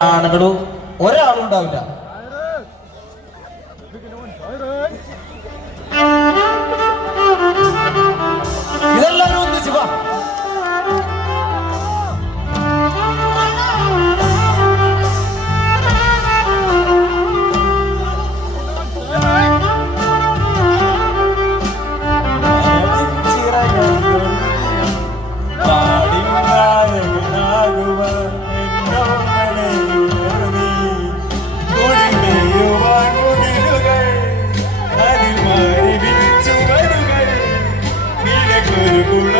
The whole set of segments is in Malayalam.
ആണുങ്ങളും? ഒരാളും ഉണ്ടാവില്ല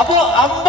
അപ്പോ അമ്പ